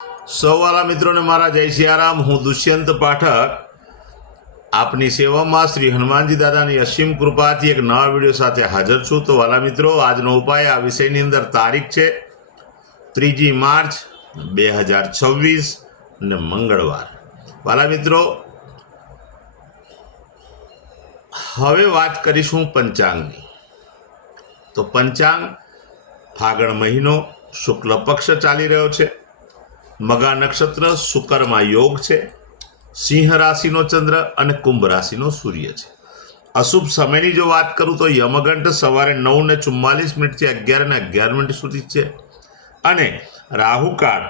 સૌવાલા મિત્રોને મારા જય સિયારામ। હું દુષ્યંત પાઠક આપની સેવામાં શ્રી હનુમાનજી દાદાની અસીમ કૃપાથી એક નવા વિડીયો સાથે હાજર છું। તો વાલા મિત્રો, આજનો ઉપાય આ વિષયની અંદર તારીખ છે 3 માર્ચ 2026 ને મંગળવાર। વાલા મિત્રો, હવે વાત કરીશું પંચાંગની। તો પંચાંગ ફાગણ મહિનો શુક્લ પક્ષ ચાલી રહ્યો છે। મગા નક્ષત્ર શુકરમાં યોગ છે। સિંહ રાશિનો ચંદ્ર અને કુંભ રાશિનો સૂર્ય છે। અશુભ સમયની જો વાત કરું તો યમઘંટ સવારે 9:44 થી 11:11 સુધી છે અને રાહુકાળ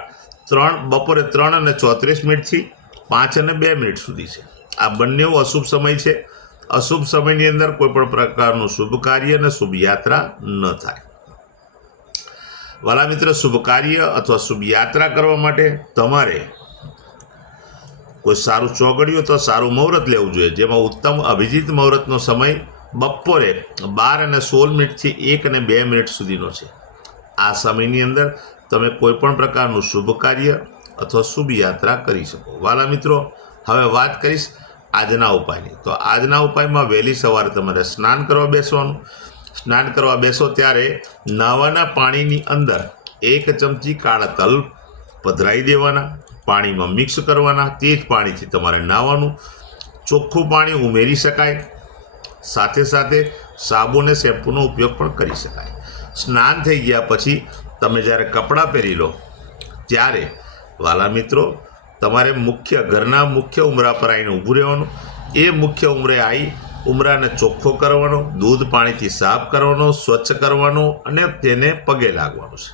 બપોરે 3:34 થી 5:02 સુધી છે। આ બંને અશુભ સમય છે। અશુભ સમયની અંદર કોઈ પણ પ્રકારનું શુભ કાર્ય અને શુભ યાત્રા ન થાય। વાલા મિત્ર, શુભ કાર્ય અથવા શુભ યાત્રા કરવા માટે તમારે કોઈ સારું ચોઘડિયું તો સારું મુહૂર્ત લેવું જોઈએ, જેમાં ઉત્તમ અભિજીત મુહૂર્તનો સમય બપોરે 12:16 થી 1:02 સુધીનો છે। આ સમયની અંદર તમે કોઈ પણ પ્રકારનું શુભ કાર્ય અથવા શુભ યાત્રા કરી શકો। વાલા મિત્રો, હવે વાત કરીશ આજના ઉપાયની। તો આજના ઉપાયમાં વહેલી સવારે તમારે સ્નાન કરવા બેસવાનું। સ્નાન કરવા બેસો ત્યારે નાવાના પાણીની અંદર 1 ચમચી કાળા તલ પધરાવી દેવાના, પાણીમાં મિક્સ કરવાના। તે જ પાણીથી તમારે નાહવાનું। ચોખ્ખું પાણી ઉમેરી શકાય, સાથે સાથે સાબુ અને શેમ્પૂનો ઉપયોગ પણ કરી શકાય। સ્નાન થઈ ગયા પછી તમે જ્યારે કપડાં પહેરી લો ત્યારે વાલા મિત્રો, તમારે ઘરના મુખ્ય ઉંબરા પર આવીને ઊભું રહેવાનું। એ મુખ્ય ઉંબરે આવી ઉંબરાને ચોખ્ખો કરવાનો, દૂધ પાણીથી સાફ કરવાનો, સ્વચ્છ કરવાનો અને તેને પગે લાગવાનું છે।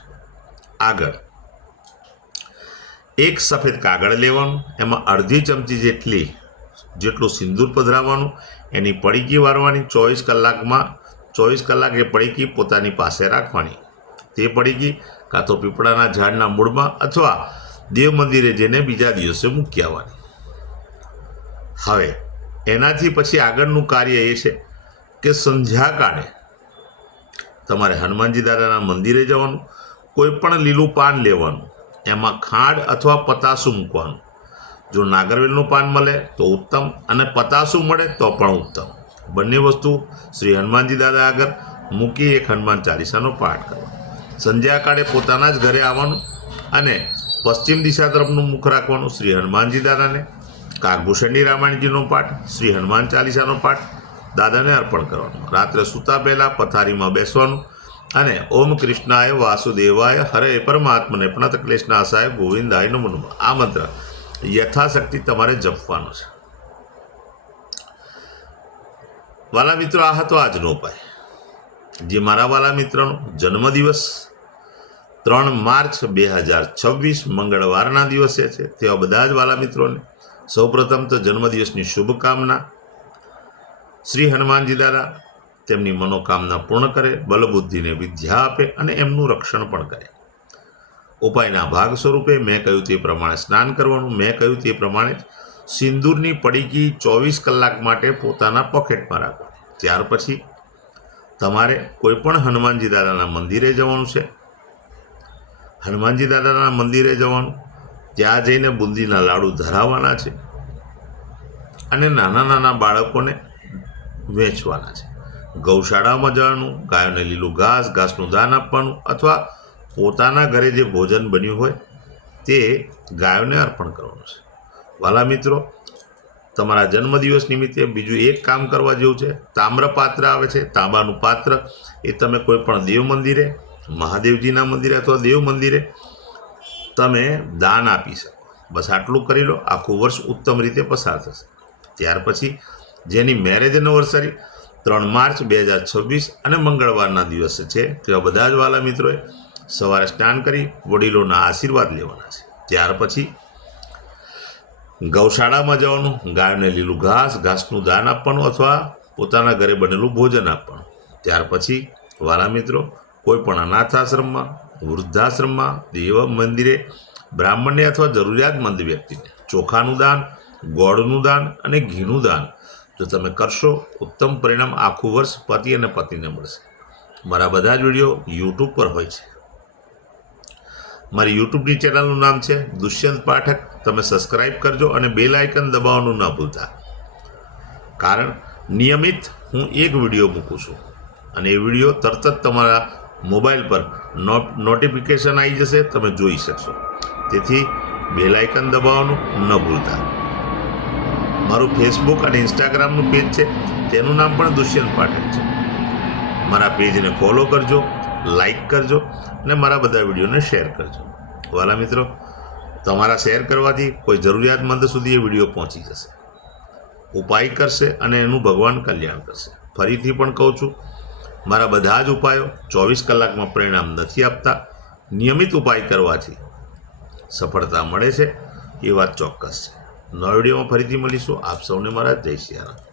આગળ એક સફેદ કાગળ લેવાનું, એમાં અડધી ચમચી જેટલું સિંદૂર પધરાવવાનું, એની પડીકી વારવાની। 24 કલાક એ પડીકી પોતાની પાસે રાખવાની। તે પડીકી કાં તો પીપળાના ઝાડના મૂળમાં અથવા દેવ મંદિરે જઈને બીજા દિવસે મૂકી આવવાની। હવે એનાથી પછી આગળનું કાર્ય એ છે કે સંધ્યાકાળે તમારે હનુમાનજી દાદાના મંદિરે જવાનું। કોઈ પણ લીલું પાન લેવાનું, એમાં ખાંડ અથવા પતાસું મૂકવાનું। જો નાગરવેલનું પાન મળે તો ઉત્તમ અને પતાસું મળે તો પણ ઉત્તમ। બંને વસ્તુ શ્રી હનુમાનજી દાદા આગળ મૂકી એક હનુમાન ચાલીસાનો પાઠ કરવાનો। સંધ્યાકાળે પોતાના જ ઘરે આવવાનું અને પશ્ચિમ દિશા તરફનું મુખ રાખવાનું। શ્રી હનુમાનજી દાદાને કાગભૂષણની રામાયણજીનો પાઠ, શ્રી હનુમાન ચાલીસાનો પાઠ દાદાને અર્પણ કરવાનો। રાત્રે સૂતા પહેલાં પથારીમાં બેસવાનું અને ઓમ કૃષ્ણાય વાસુદેવાય હરે પરમાત્મને પ્रणतक्लेशनाशाय ગોવિંદાય નમો નમઃ આ મંત્ર યથાશક્તિ તમારે જપવાનો છે। વાલા મિત્રો, આ હતો આજનો ઉપાય। જે મારા વાલા મિત્રનો જન્મદિવસ 3 માર્ચ 2026 મંગળવારના દિવસે છે, તેવા બધા જ વાલા મિત્રોને સૌપ્રથમ તો જન્મદિવસની શુભકામના। શ્રી હનુમાનજી દાદા તેમની મનોકામના પૂર્ણ કરે, બલબુદ્ધિને વિદ્યા આપે અને એમનું રક્ષણ પણ કરે। ઉપાયના ભાગ સ્વરૂપે મેં કહ્યું તે પ્રમાણે સ્નાન કરવાનું। મેં કહ્યું તે પ્રમાણે સિંદૂરની પડીકી 24 કલાક માટે પોતાના પોકેટમાં રાખવાની। ત્યાર પછી તમારે કોઈ પણ હનુમાનજી દાદાના મંદિરે જવાનું છે। હનુમાનજી દાદાના મંદિરે જવાનું, ત્યાં જઈને બુંદીના લાડુ ધરાવવાના છે અને નાના નાના બાળકોને વેચવાના છે। ગૌશાળામાં જવાનું, ગાયોને લીલું ઘાસનું દાન આપવાનું અથવા પોતાના ઘરે જે ભોજન બન્યું હોય તે ગાયોને અર્પણ કરવાનું છે। વાલા મિત્રો, તમારા જન્મદિવસ નિમિત્તે બીજું એક કામ કરવા જેવું છે। તામ્રપાત્ર આવે છે, તાંબાનું પાત્ર, એ તમે કોઈ પણ દેવ મંદિરે, મહાદેવજીના મંદિરે અથવા દેવ મંદિરે તમે દાન આપી શકો। બસ આટલું કરી લો, આખું વર્ષ ઉત્તમ રીતે પસાર થશે। ત્યાર પછી જેની મેરેજ એનિવર્સરી 3 માર્ચ 2026 અને મંગળવારના દિવસે છે, તેવા બધા જ વાલા મિત્રોએ સવારે સ્નાન કરી વડીલોના આશીર્વાદ લેવાના છે। ત્યાર પછી ગૌશાળામાં જવાનું, ગાયોને લીલું ઘાસનું દાન આપવાનું અથવા પોતાના ઘરે બનેલું ભોજન આપવાનું। ત્યાર પછી વાલા મિત્રો, કોઈ પણ અનાથાશ્રમમાં, વૃદ્ધાશ્રમમાં, દેવ મંદિરે બ્રાહ્મણને અથવા જરૂરિયાતમંદ વ્યક્તિને ચોખાનું દાન, ગોળનું દાન અને ઘીનું દાન જો તમે કરશો, ઉત્તમ પરિણામ આખું વર્ષ પતિ અને પત્નીને મળશે। મારા બધા જ વિડીયો યુટ્યુબ પર હોય છે, મારી યુટ્યુબની ચેનલનું નામ છે દુષ્યંત પાઠક. તમે સબસ્ક્રાઈબ કરજો અને બેલ આઇકન દબાવવાનું ન ભૂલતા, કારણ નિયમિત હું એક વિડીયો મૂકું છું અને એ વિડીયો તરત જ તમારા મોબાઈલ પર નોટિફિકેશન આવી જશે, તમે જોઈ શકશો. તેથી બેલ આઇકન દબાવવાનું ન ભૂલતા. મારું ફેસબુક અને ઇન્સ્ટાગ્રામનું પેજ છે, તેનું નામ પણ દુષ્યંત પાઠક છે. મારા પેજને ફોલો કરજો, લાઈક કરજો અને મારા બધા વિડીયોને શેર કરજો. વાલા મિત્રો, તમારા શેર કરવાથી કોઈ જરૂરિયાતમંદ સુધી એ વિડીયો પહોંચી જશે, ઉપાય કરશે અને એનું ભગવાન કલ્યાણ કરશે. ફરીથી પણ કહું છું, મારા બધા જ ઉપાયો 24 કલાકમાં પરિણામ નથી આપતા. નિયમિત ઉપાય કરવાથી સફળતા મળે છે, એ વાત ચોક્કસ છે. નવા વિડીયોમાં ફરીથી મળીશું. આપ સૌને મારા જય સિયારામ.